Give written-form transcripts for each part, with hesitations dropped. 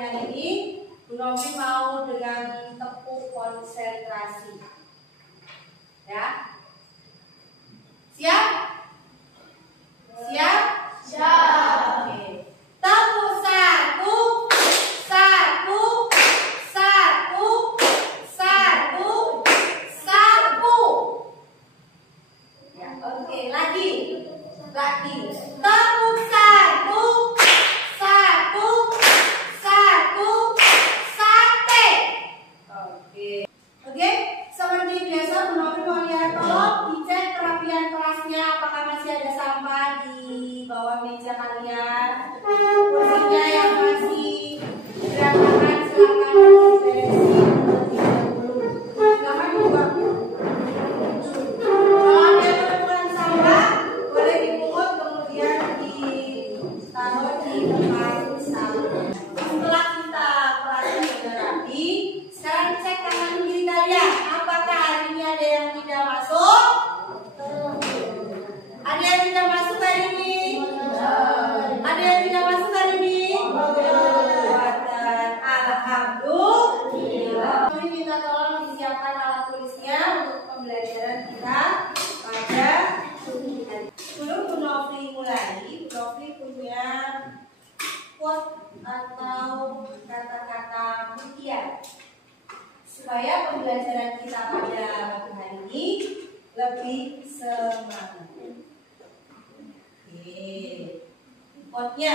hari ini Bu Novi mau dengan tepuk konsentrasi. Ya. Siap? Siap? Siap. Oke. Tepuk satu, satu, satu, satu, satu. Ya, oke, lagi. Tepuk satu, satu, satu, sate. Oke, seperti biasa Bu Novi mau lihat, tolong dicek kerapian kelasnya, apakah masih ada sampah di bawah meja kalian, kursinya yang masih berantakan silakan diberesin terlebih dahulu. Silakan dibuang. Kalau ada penemuan sampah boleh dipungut kemudian ditaruh di tempat sampah. Setelah kita kelasnya sudah rapi, sekarang cek kanan kiri kalian. Apakah hari ini ada yang tidak masuk? Ada yang tidak masuk hari ini? Ada yang tidak masuk hari ini? Alhamdulillah. Kami minta tolong disiapkan alat tulisnya untuk pembelajaran kita pada hari. Sebelum Bu Novi mulai, Bu Novi punya quote atau kata-kata mutiara supaya pembelajaran kita pada hari ini lebih semangat. Oke, quote-nya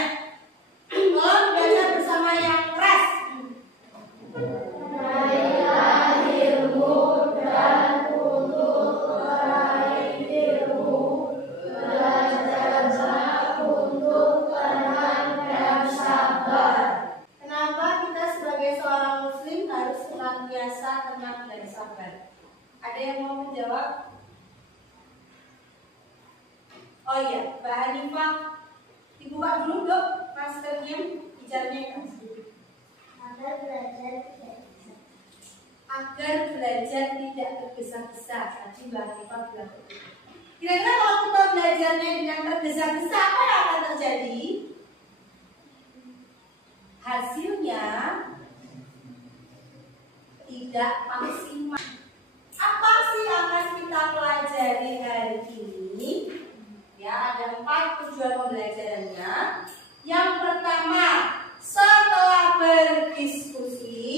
tolong belajar bersama yang keras. Raihlah ilmu dan untuk meraih ilmu, belajarlah untuk tenang dan sabar. Kenapa kita sebagai seorang muslim harus senantiasa tenang dan sabar? Ada yang mau menjawab? Oh iya, Mbak Hanifah, dibuka dulu dok maskernya, hijabnya agar belajar tidak tergesa-gesa. Tadi Mbak Hanifah bilang. Kira-kira kalau kita belajarnya dengan tergesa-gesa, apa yang akan terjadi? Hasilnya tidak maksimal. Apa sih yang akan kita pelajari hari ini? Ya, ada 4 tujuan pembelajarannya. Yang pertama, setelah berdiskusi,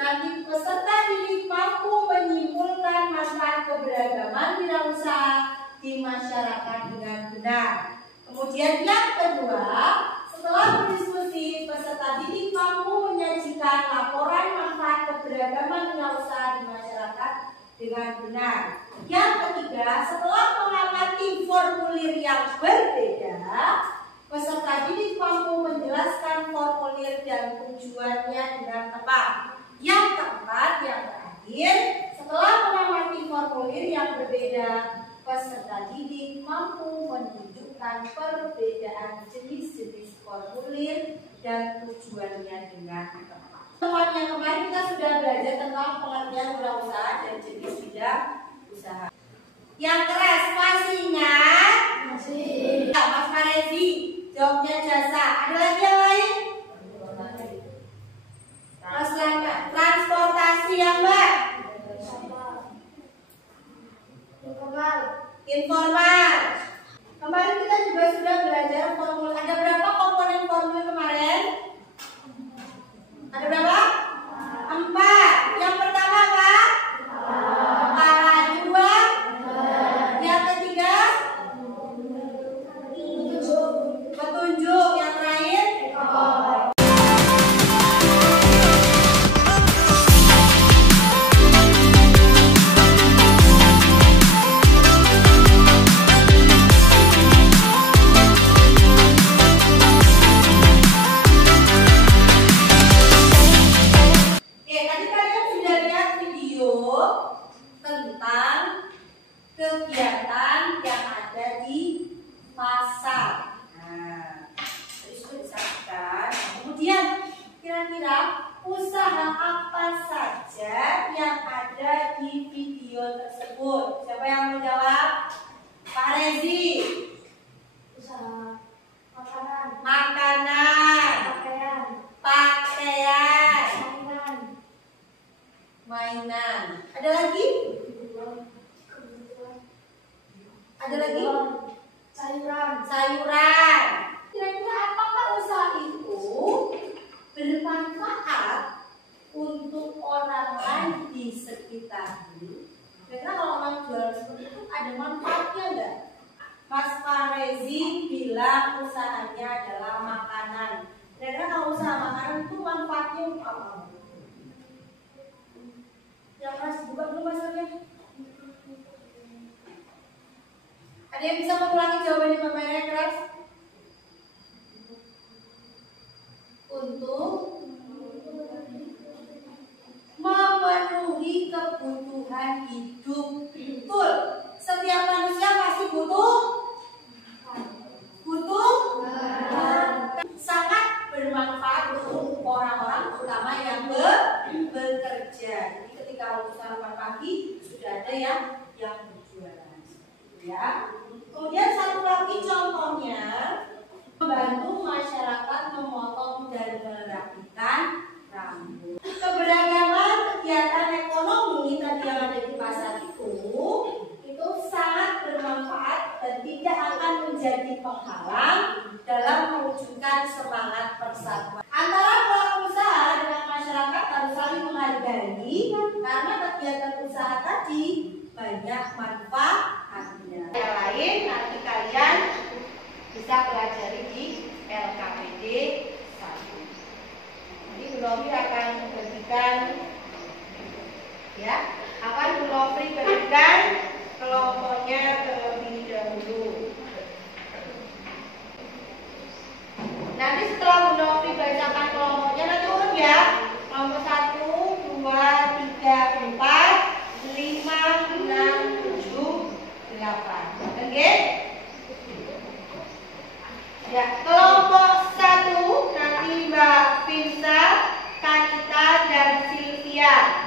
nanti peserta didik mampu menyimpulkan manfaat keberagaman wirausaha di masyarakat dengan benar. Kemudian yang kedua, setelah berdiskusi, peserta didik mampu menyajikan laporan manfaat keberagaman wirausaha di masyarakat dengan benar. Yang ketiga, setelah mengamati formulir yang berbeda, peserta didik mampu menjelaskan formulir dan tujuannya dengan tepat. Yang keempat, yang terakhir, setelah mengamati formulir yang berbeda, peserta didik mampu menunjukkan perbedaan jenis-jenis formulir dan tujuannya dengan tepat. Teman yang kemarin kita sudah belajar tentang pengertian wirausaha dan jenis bidang usaha. Yang keras masih ingat? Masih. Ya, Mas Farezi jawabnya jasa. Ada lagi yang lain? Mas Lana, transportasi yang Mbak? Informal. Kemarin kita juga sudah belajar formulir. Ada berapa komponen formulir kemarin? Ada berapa? 4. Yang pertama apa? Yang kedua? Yang ketiga? Petunjuk. Yang terakhir? Tentang kegiatan yang ada di pasar. Nah, tadi sudah disampaikan. Kemudian, kira-kira usaha apa saja yang ada di video tersebut? Siapa yang menjawab? Pak Rezi. Usaha makanan. Makanan. Pakaian. Pakaian. itu apa? Yang Mas buka dulu masalahnya. Ada yang bisa mengulangi jawabannya permainan keras? Untuk memenuhi kebutuhan hidup. Betul. Setiap manusia pasti butuh sangat bermanfaat untuk orang-orang terutama yang bekerja. Jadi ketika waktu sarapan pagi sudah ada yang berjualan, ya. Kemudian satu lagi contohnya, membantu masyarakat memotong dan merapikan rambut. Keberagaman kegiatan ekonomi tadi yang ada di pasar itu sangat bermanfaat dan tidak akan menjadi penghalang dalam mewujudkan semangat persatuan antara pelaku usaha dengan masyarakat. Harus saling menghargai karena kegiatan usaha tadi banyak manfaatnya. Yang lain nanti kalian bisa pelajari di LKPD 1. Jadi Bu Novi akan berikan, ya, akan Bu Novi berikan kelompoknya terlebih dahulu. Nanti setelah Bu Novi bacakan kelompoknya, nanti urut ya. Kelompok 1, 2, 3, 4, 5, 6, 7, 8. Oke? Ya, kelompok 1 nanti Mbak Firsa, Kanita, dan Sylvia.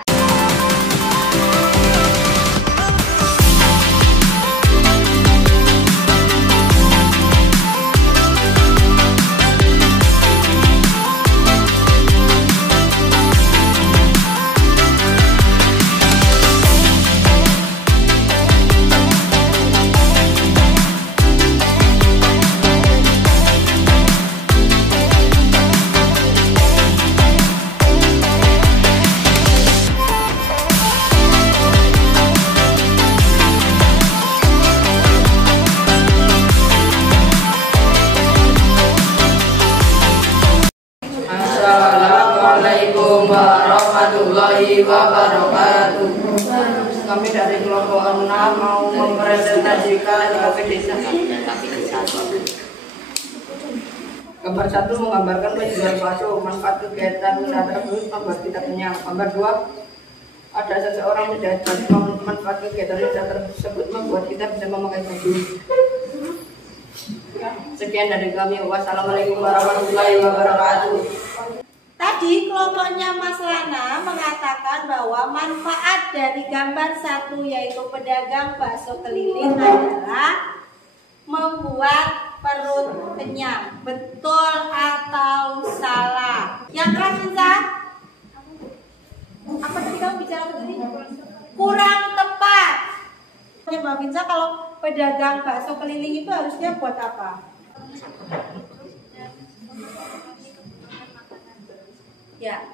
Assalamualaikum warahmatullahi wabarakatuh. Kami dari kelompok 6 mau mempresentasikan LKPD desa. Gambar 1 menggambarkan penjualan bakso, manfaat kegiatan usaha tersebut membuat kita kenyang. Gambar 2, ada seseorang menjajan, manfaat kegiatan usaha tersebut membuat kita bisa memakai baju. Sekian dari kami. Wassalamualaikum warahmatullahi wabarakatuh. Tadi kelompoknya Mas Lana mengatakan bahwa manfaat dari gambar 1 yaitu pedagang bakso keliling adalah membuat perut kenyang. Betul atau salah? Yang keras Finsa? Apa tadi kamu bicara tadi? Kurang tepat. Mbak Finsa, kalau pedagang bakso keliling itu harusnya buat apa? Ya.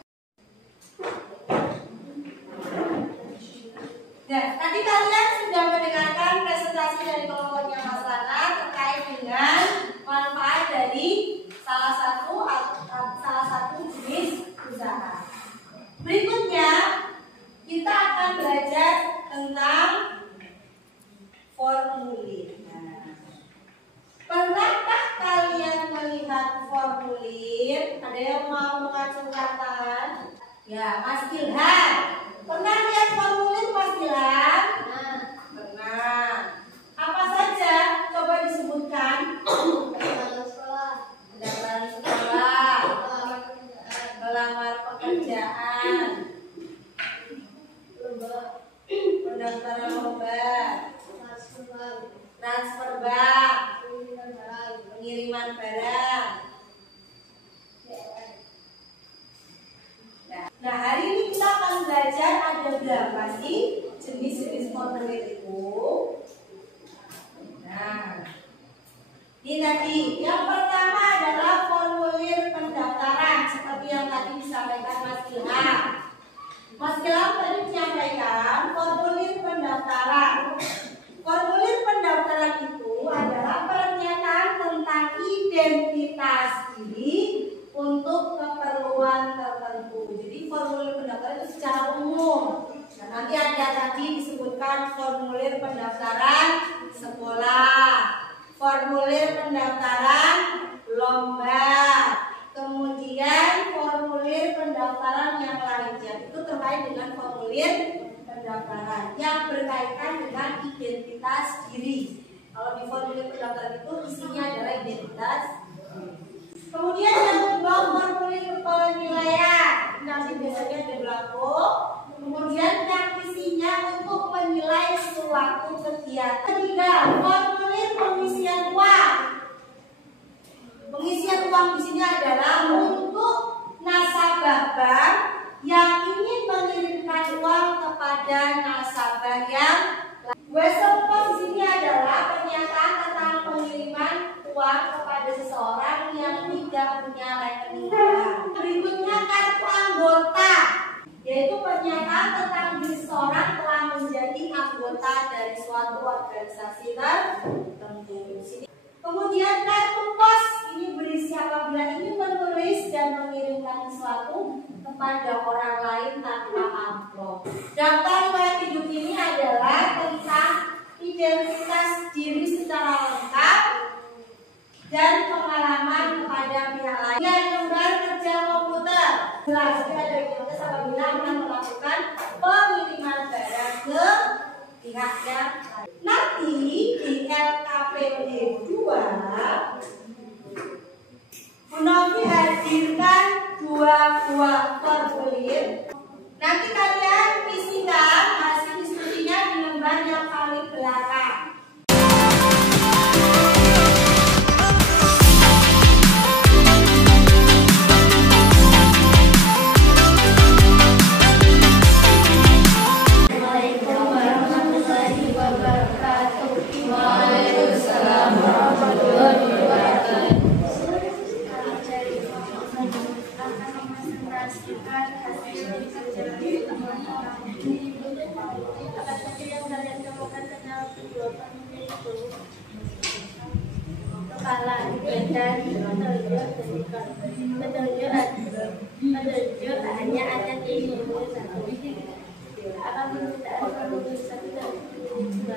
Nah, tadi kalian sudah mendengarkan presentasi dari kelompoknya Mas Lana terkait dengan manfaat dari salah satu jenis usaha. Berikutnya kita akan belajar tentang formulir. Pernahkah kalian melihat formulir? Ada yang mau mengacungkan tangan? Ya, Mas Ilham. Pernah lihat formulir Mas Ilham? Pernah. Apa saja? Coba disebutkan. Pendaftaran sekolah, melamar pekerjaan, pendaftaran lomba, transfer bank, pengiriman barang. Nah, hari ini kita akan belajar ada berapa sih jenis-jenis pendaftaran sekolah, formulir pendaftaran lomba, kemudian formulir pendaftaran yang lainnya. Itu terkait dengan formulir pendaftaran yang berkaitan dengan identitas diri. Kalau di formulir pendaftaran itu isinya adalah identitas. Kemudian yang kedua, formulir penilaian. Nanti biasanya ada belangko. Kemudian yang isinya untuk menilai suatu kegiatan. Ketiga, formulir pengisian uang. Pengisian uang di sini adalah untuk nasabah bank yang ingin mengirimkan uang kepada nasabah yang wesel di sini adalah pernyataan tentang pengiriman uang kepada seseorang yang tidak punya rekening bank. Berikutnya kartu anggota, yaitu pernyataan tentang seseorang telah menjadi anggota dari suatu organisasi tertentu. Kemudian kartu pos ini berisi apabila ingin menulis dan mengirimkan sesuatu kepada orang lain tanpa amplop. Daftar riwayat hidup ini adalah tentang identitas diri secara lengkap dan pengalaman kepada pihak lain. Dan lembar kerja komputer. Jelas ada identitas apabila akan melakukan pengiriman barang ke pihak yang lain. Nanti di LKPD 2 Bu Novi hadirkan 2 buah formulir. Nanti kalian isikan hasil diskusinya di lembar yang paling belakang. Kepala dan petunjuk hanya ada di formulir 1. Apa permintaan formulir 1 dan formulir 2?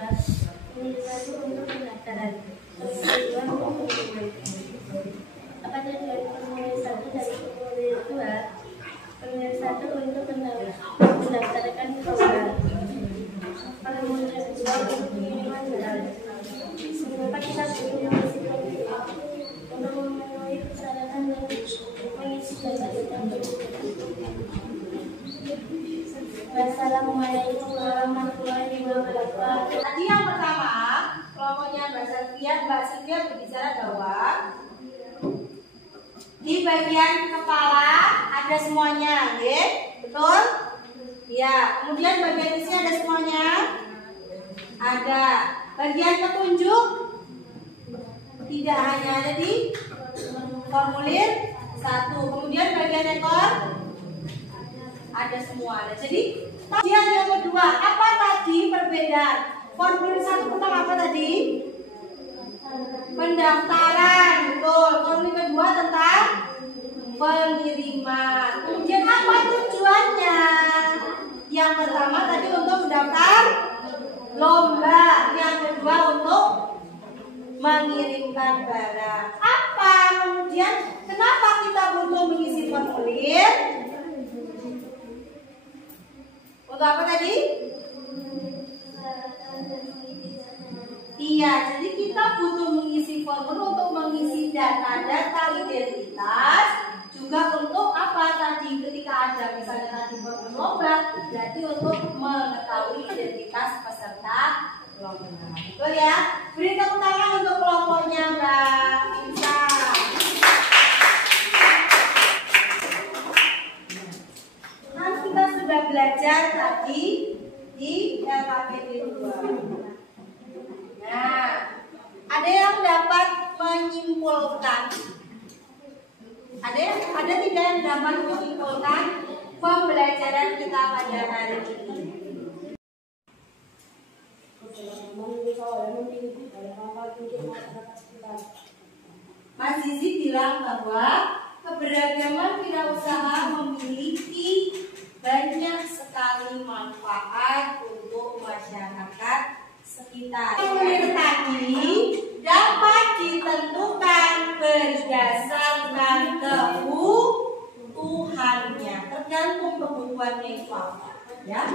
Formulir 1 untuk pendaftaran, formulir 2 untuk pengiriman. Apa tujuan formulir 1 dan formulir 2? Formulir 1 untuk mendaftarkan program, formulir 2 untuk pengiriman barang. Mengapa kita butuh mengisi formulir untuk memenuhi persyaratan dan mengisi data tertentu? Wassalamualaikum warahmatullahi wabarakatuh. Tadi yang pertama, kelompoknya Mbak Sylvia berbicara bahwa di bagian kepala ada semuanya, ya? Betul? Ya. Kemudian bagian isi ada semuanya? Ada. Bagian petunjuk tidak hanya ada di formulir 1. Kemudian bagian ekor ada semua. Jadi yang kedua, apa tadi perbedaan? Formulir 1 tentang apa tadi? Pendaftaran, betul. Formulir kedua tentang pengiriman. Kemudian apa tujuannya? Yang pertama tadi untuk mendaftar lomba, yang kedua untuk mengirimkan barang. Apa kemudian kenapa kita butuh mengisi formulir? Untuk apa tadi? Iya, jadi kita butuh mengisi formulir untuk mengisi data-data identitas, juga untuk apa tadi ketika ada misalnya tadi formulir lomba, jadi untuk mengetahui identitas peserta lomba. Betul ya? Beri tepuk tangan untuk kelompoknya Mbak Insa. Nah, kita sudah belajar tadi di LKPD 2. Nah, ada yang dapat menyimpulkan? Ada tidak yang dapat menyimpulkan pembelajaran kita pada hari ini? Mas Zizi bilang bahwa keberagaman wirausaha memiliki banyak sekali manfaat untuk masyarakat sekitar. Nuklir tadi dapat ditentukan berdasarkan kebutuhannya, tergantung kebutuhannya itu apa, ya.